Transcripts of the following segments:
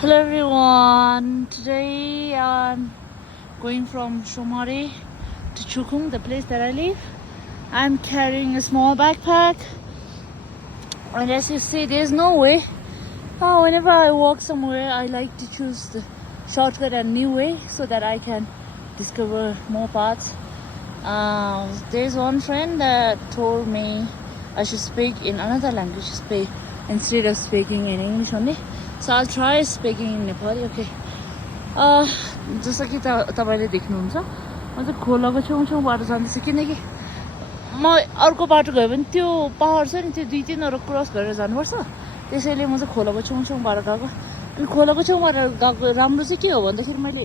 Hello everyone. Today I'm going from Shomari to Chukung, the place that I live. I'm carrying a small backpack, and as you see, there's no way. Whenever I walk somewhere, I like to choose the shortcut and new way so that I can discover more paths. There's one friend that told me I should speak in another language instead of speaking in English only. So I'll try speaking in Nepali. Okay. जस्तो कि तपाईँले देख्नुहुन्छ म चाहिँ खोलाको छेउछेउबाट जाँदैछु किनकि म अर्को बाटो गयो भने त्यो पहाड छ नि त्यो 2-3 क्रस गरेर जानुपर्छ त्यसैले म चाहिँ खोलाको छेउछेउबाट गएको अनि खोलाको छेउबाट गएको राम्रो चाहिँ के हो भन्दाखेरि मैले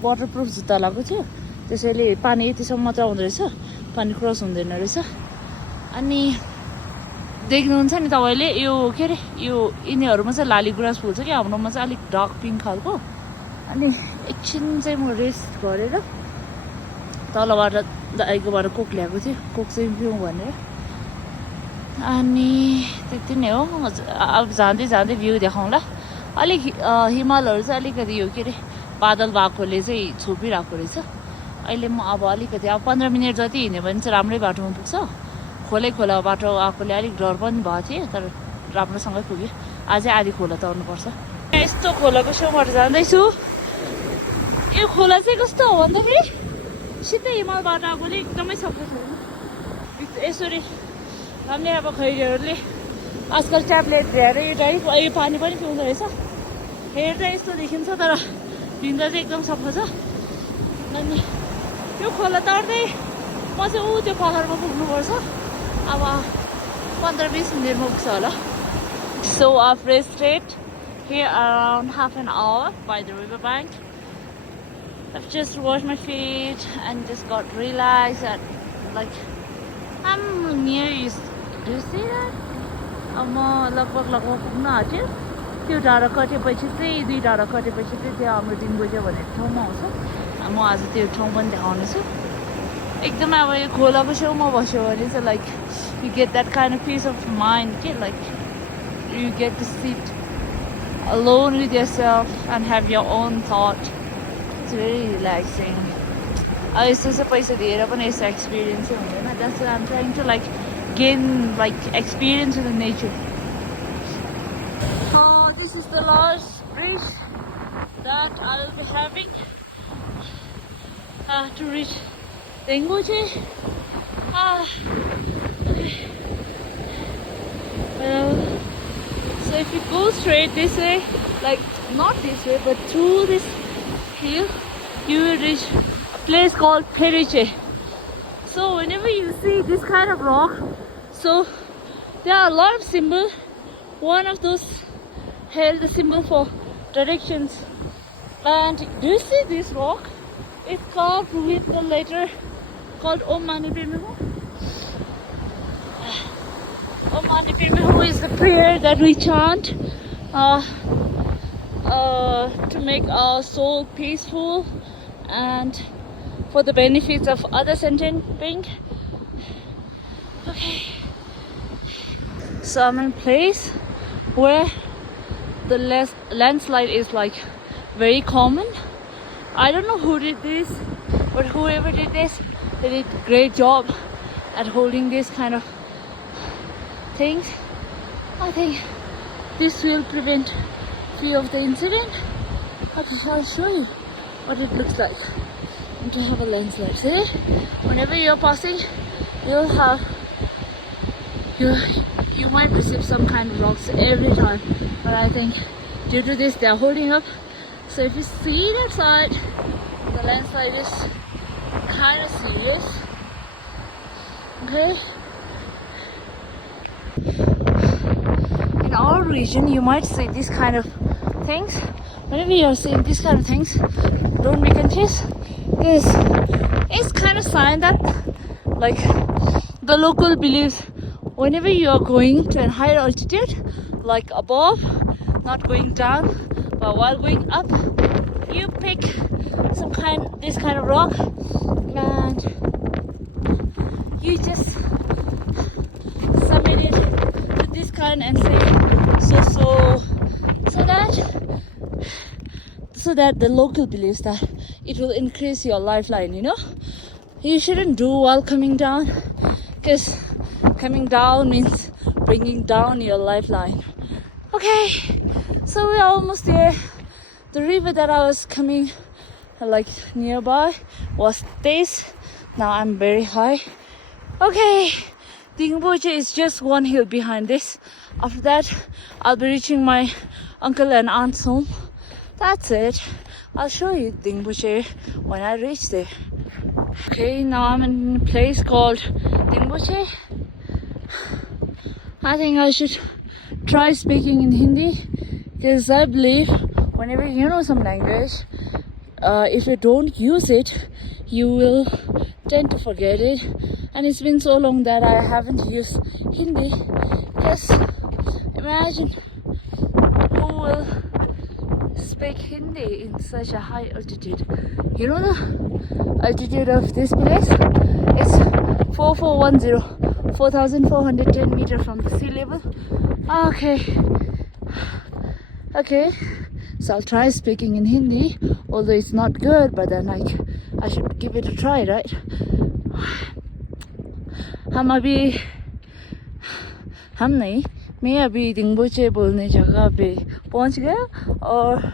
वाटरप्रुफ जुत्ता लगाएको थियो त्यसैले पानी यतिसम्म मात्र आउँदो रहेछ पानी क्रस हुँदैन रहेछ अनि देख्नुहुन्छ नि तपाईँले यो के अरे यो यिनीहरूमा चाहिँ लाली गुराँस फुल्छ कि हाम्रोमा चाहिँ अलिक डार्क पिङ्क खालको अनि एकछिन चाहिँ म रेस्ट गरेर तलबाट दाइकोबाट कोक ल्याएको थिएँ कोक चाहिँ पिउँ भनेर अनि त्यति नै हो अब जाँदै जाँदै भ्यू देखाउँला अलिक हिमालहरू चाहिँ अलिकति यो के अरे बादल भएकोले चाहिँ छोपिरहेको रहेछ अहिले म अब अलिकति अब 15 मिनट जति हिँड्यो भने चाहिँ राम्रै बाटोमा पुग्छ खोला बाटो आएकोले अलिक डर पनि भएको थियो तर राम्रोसँगै पुग्यो अझै आधी खोला तर्नुपर्छ यस्तो खोलाको छेउबाट जाँदैछु यो खोला चाहिँ कस्तो हो भन्दाखेरि सिधै हिमालबाट आएकोले एकदमै सफा छ यसरी हामीले अब खैरीहरूले आजकल ट्याब्लेट ल्याएर यो डाइरेक्ट यो पानी पनि पिउँदो रहेछ हेर्दा यस्तो देखिन्छ तर पिउँदा चाहिँ एकदम सफा छ अनि यो खोला तर्दै म चाहिँ ऊ त्यो पहाडमा पुग्नुपर्छ अब 15-20 मिनटमा पुग्छ होला So I've rested here around half an hour by the riverbank. I've just washed my feet and just got relaxed and like I'm near you. Do you see that? अब म लगभग पुग्न आँट्यो त्यो डाँडा कटेपछि चाहिँ 2 डाँडा कटेपछि चाहिँ त्यो हाम्रो डिम्बोजे भन्ने ठाउँमा आउँछ म आज त्यो ठाउँ पनि देखाउने छु एकदमै अब यो खोलाको छेउमा बस्यो भने चाहिँ like you get that kind of peace of mind like you get to sit alone with yourself and have your own thought. It's very relaxing. यस्तो चाहिँ पैसा दिएर पनि यस्तो एक्सपिरियन्स चाहिँ हुँदैन that's why I'm trying to like gain like experience with the nature. So this is the last bridge that I'll be having to reach Tenguche. So if you go straight this way, like not this way but through this hill, you will reach a place called Periche. So whenever you see this kind of rock, so there are a lot of symbols. One of those held the symbol for directions. And do you see this rock? It's carved with the letter called Om Mani Padme Hum. Om Mani Padme Hum is the prayer that we chant to make our soul peaceful and for the benefits of other sentient beings. Okay. So I'm in a place where the landslide is like very common. I don't know who did this, but whoever did this, they did a great job at holding this kind of things. I think this will prevent few of the incident. Okay, I'll show you what it looks like to have a landslide. See, whenever you're passing, you'll have you might receive some kind of rocks every time, but I think due to this they're holding up. So if you see that side, the landslide is kind of serious. Okay. In our region, you might see this kind of things. Whenever you're seeing these kind of things, don't be confused. Because it's kind of sign that, like, the local believes whenever you are going to a higher altitude, like above, not going down, but while going up, you pick this kind of rock, and you just submit it to this kind and say so that also that the local believes that it will increase your lifeline, you know. You shouldn't do while coming down, because coming down means bringing down your lifeline. Okay, so we're almost there. The river that I was coming like nearby was this. Now I'm very high. Okay, Dingboche is just one hill behind this. After that, I'll be reaching my uncle and aunt's home. That's it. I'll show you Dingboche when I reach there. Okay, now I'm in a place called Dingboche. I think I should try speaking in Hindi, because I believe whenever you know some language, if you don't use it, you will tend to forget it. And it's been so long that I haven't used Hindi. Just imagine who will speak Hindi in such a high altitude. You know the altitude of this place? It's 4410, 4,410 meters from the sea level. Okay, so I'll try speaking in Hindi, although it's not good, but then like I should give it a try, right? मैं अभी दिंगबोचे बोलने जगह पे पहुंच गया, और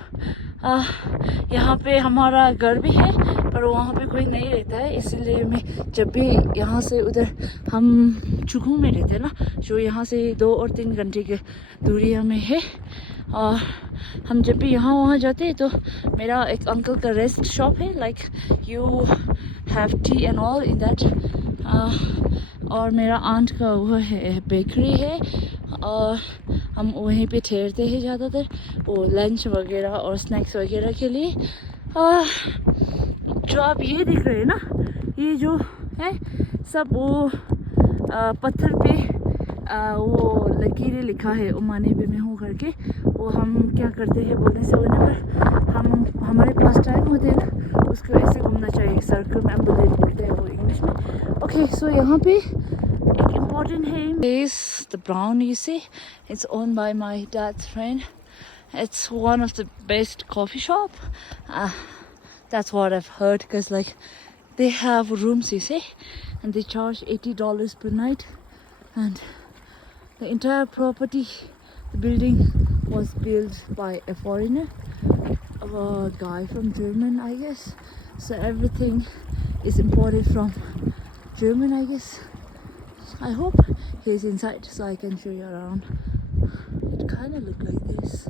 यहाँ पे हमारा घर भी है, पर वहाँ पे कोई नहीं रहता है, इसलिए मैं जब भी यहाँ से उधर हम चुखू में रहते हैं ना, जो यहाँ से 2 और 3 घंटे के दूरिया में है, और हम जब भी यहाँ वहाँ जाते हैं तो मेरा एक अंकल का रेस्ट शॉप है, like you have T and all in that, और मेरा आंट का वो है बेकरी है, और हम वहीं पे ठहरते हैं ज़्यादातर वो लंच वगैरह और स्नैक्स वगैरह के लिए। जो आप ये दिख रहे हैं ना, ये जो है सब वो पत्थर पे वो लकीरें लिखा है उमाने पे मैं हूँ करके। वो हम क्या करते हैं बोलने से whenever हम हमारे पास टाइम होते हैं ना, उसको ऐसे घूमना चाहिए, सर्कल में एम्बुलेट बोलते हैं वो इंग्लिश में। ओके, सो यहाँ पे एक इम्पॉर्टेंट है is the brown, you see, it's owned by my dad's friend. It's one of the best coffee shop. That's what I've heard, because like they have rooms, you see, and they charge $80 per night, and the entire property, the building was built by a foreigner, a guy from German, I guess. So everything is imported from German, I guess. I hope he's inside so I can show you around. It kind of look like this.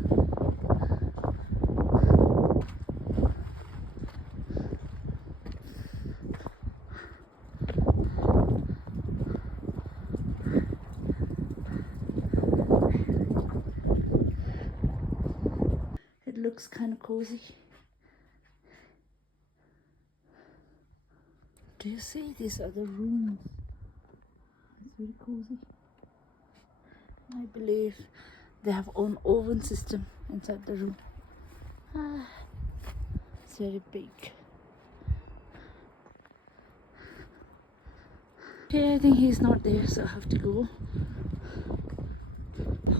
It looks kind of cozy. Do you see these other rooms? It's very cozy. I believe they have own oven system inside the room. It's very big. Okay, I think he's not there, so I have to go.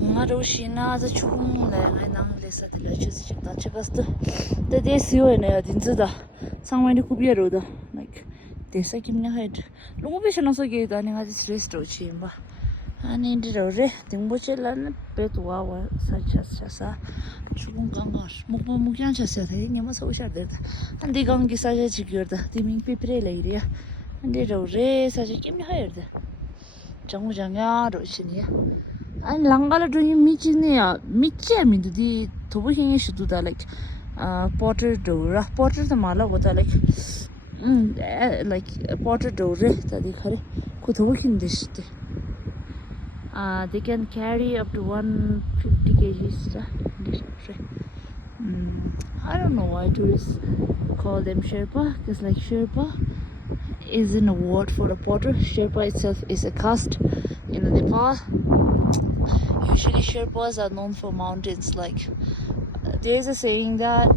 Hangaro shina za chung le ngai nang le sa de la chu chi ta che bas to de de si yo ne din zu da sang mai ni ku bia ro da like de sa kim na head lu be shana so ge da ni ga stress ro chi ba ani ndi ro re ding bo che la ne pe to wa wa sa cha sa chung gang ga mo mo mu kyan cha sa de ni ma so sha de da andi gang gi sa je chi gyor da ti ming pe pre le ri ya andi ro re sa je kim na head da jang jang ya ro chi ni 아니 랑가라 드니 미치네야 미치야 미드디 도보행이 시도다 like potter door potter the mala hota like like potter door tadi khare ko dobohin deshte they can carry up to 150 kgs I don't know why tourists call them Sherpa, because like Sherpa isn't a word for a potter. Sherpa itself is a caste in Nepal. Usually Sherpas are known for mountains, like there's a saying that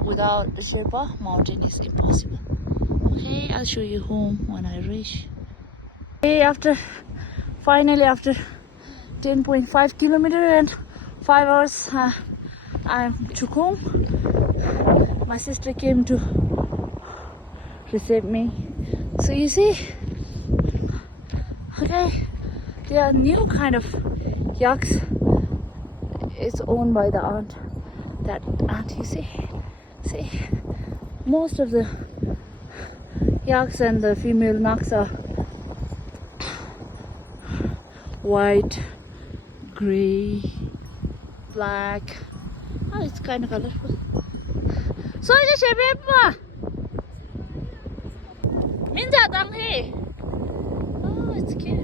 without a Sherpa, mountain is impossible. Okay, I'll show you home when I reach. Okay, finally after 10.5 kilometers and 5 hours I'm from Chukum. My sister came to receive me. So you see, okay, they are new kind of yaks. It's owned by the aunt. That aunt, you see, most of the yaks and the female naks are white, gray, black. Oh, it's kind of colorful. So just a bit more. Minja dang he. Oh, it's cute.